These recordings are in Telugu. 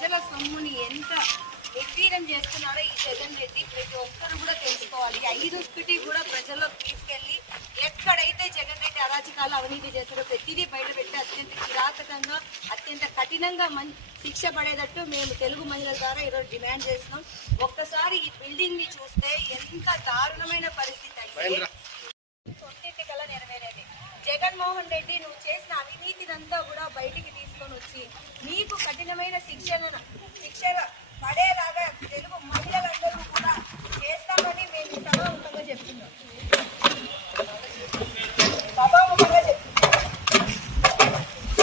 ప్రజల సొమ్ముని ఎంత నిర్వీర్యం చేస్తున్నారో ఈ జగన్ రెడ్డి ప్రతి ఒక్కరు కూడా తెలుసుకోవాలి. 5 కూడా ప్రజల్లోకి తీసుకెళ్లి ఎక్కడైతే జగన్ రెడ్డి అరాచకాలు అవినీతి చేస్తారో ప్రతిదీ బయటపెట్టి అత్యంత కిరాతకంగా అత్యంత కఠినంగా శిక్ష పడేటట్టు మేము తెలుగు మహిళల ద్వారా ఈరోజు డిమాండ్ చేస్తున్నాం. ఒక్కసారి ఈ బిల్డింగ్ ని చూస్తే ఎంత దారుణమైన పరిస్థితి అయితే సొంతింటి కల నెరవేరేది. జగన్మోహన్ రెడ్డి నువ్వు చేసిన అవినీతినంతా కూడా బయటికి తీసుకొని వచ్చి మీకు కఠినమైన శిక్ష పడేలాగా తెలుగు మహిళలందరూ కూడా చేస్తామని మేము సభాముఖంగా చెప్తున్నాం.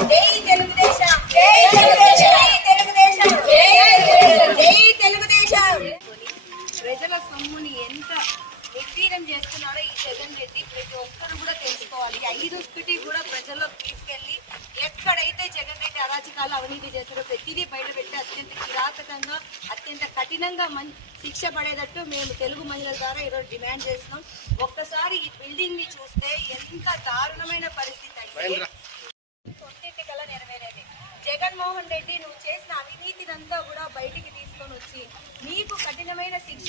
జై తెలుగుదేశం, జై తెలుగుదేశం, జై తెలుగుదేశం, జై తెలుగుదేశం. ప్రజల సొమ్ముని ఎంత నిర్వీర్యం చేస్తున్నారో ఈ జగన్ రెడ్డి ప్రతి ఒక్కరు కూడా తెలుసుకోవాలి. 5 కూడా ప్రజల్లోకి తీసుకెళ్లి ఎక్కడైతే జగన్ రెడ్డి అరాచకాలు అవినీతి చేస్తారో ప్రతిదీ బయటపెట్టి అత్యంత కిరాతకంగా అత్యంత కఠినంగా శిక్ష పడేటట్టు మేము తెలుగు మహిళల ద్వారా ఈరోజు డిమాండ్ చేస్తున్నాం. ఒక్కసారి ఈ బిల్డింగ్ ని చూస్తే ఎంత దారుణమైన పరిస్థితి అయితే సొంతింటి కల నెరవేరేది. జగన్మోహన్ రెడ్డి నువ్వు చేసిన అవినీతినంతా కూడా బయటికి తీసుకొని వచ్చి మీకు కఠినమైన శిక్ష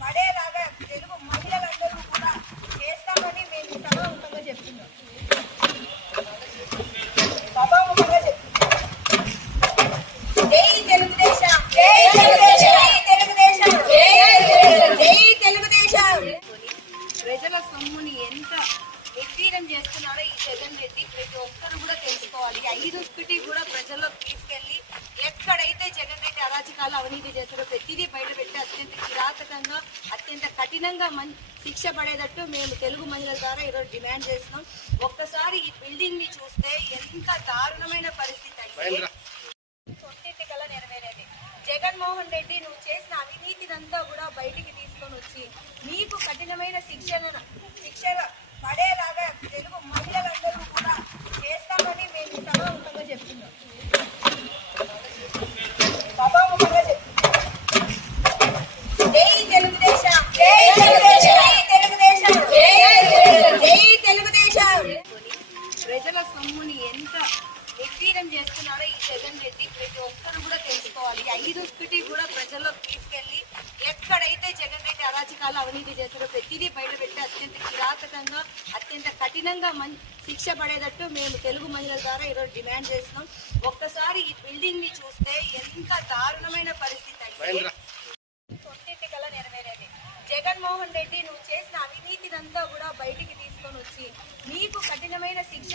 పడేలాగా తెలుగు మహిళలందరూ కూడా చేస్తామని మేము సభాముఖంగా చెప్తున్నాం. జై తెలుగుదేశం, జై తెలుగుదేశం, జై తెలుగుదేశం, జై తెలుగుదేశం. ప్రజల సొమ్ముని ఎంత నిర్వీర్యం చేస్తున్నారో ఈ జగన్ రెడ్డి ప్రతి ఒక్కరు కూడా తెలుసుకోవాలి. 5 కూడా ప్రజల్లోకి తీసుకెళ్లి ఎక్కడైతే జగన్ రెడ్డి అరాచకాలు అవినీతి చేస్తారో ప్రతిదీ బయటపెట్టి అత్యంత కిరాతకంగా అత్యంత కఠినంగా శిక్ష పడేటట్టు మేము తెలుగు మహిళల ద్వారా ఈరోజు డిమాండ్ చేస్తున్నాం. ఒక్కసారి ఈ బిల్డింగ్ ని చూస్తే ఎంత దారుణమైన పరిస్థితి అయితే సొంతింటి కల నెరవేరేది. జగన్మోహన్ రెడ్డి నువ్వు చేసిన అవినీతినంతా కూడా బయటికి తీసుకొని వచ్చి మీకు కఠినమైన శిక్ష పడేలాగా తెలుగు మహిళలందరూ కూడా చేస్తామని మేము సభాముఖంగా చెప్తున్నాం. జై తెలుగుదేశం, జై తెలుగుదేశం, జై తెలుగుదేశం, జై తెలుగుదేశం. ప్రజల సొమ్ముని ఎంత నిర్వీర్యం చేస్తున్నారో ఈ జగన్ రెడ్డి ప్రతి ఒక్కరు కూడా తెలుసుకోవాలి. 5 కూడా ప్రజల్లోకి తీసుకెళ్లి ఎక్కడైతే జగన్ రెడ్డి అరాచకాలు అవినీతి చేస్తారో ప్రతిదీ బయటపెట్టి అత్యంత కిరాతకంగా అత్యంత కఠినంగా శిక్ష పడేటట్టు మేము తెలుగు మహిళల ద్వారా ఈరోజు డిమాండ్ చేస్తున్నాం. ఒక్కసారి ఈ బిల్డింగ్ ని చూస్తే ఎంత దారుణమైన పరిస్థితి అయితే సొంతింటి కల నెరవేరేది. జగన్మోహన్ రెడ్డి నువ్వు చేసిన అవినీతినంతా కూడా బయటికి తీసుకొని వచ్చి మీకు కఠినమైన శిక్ష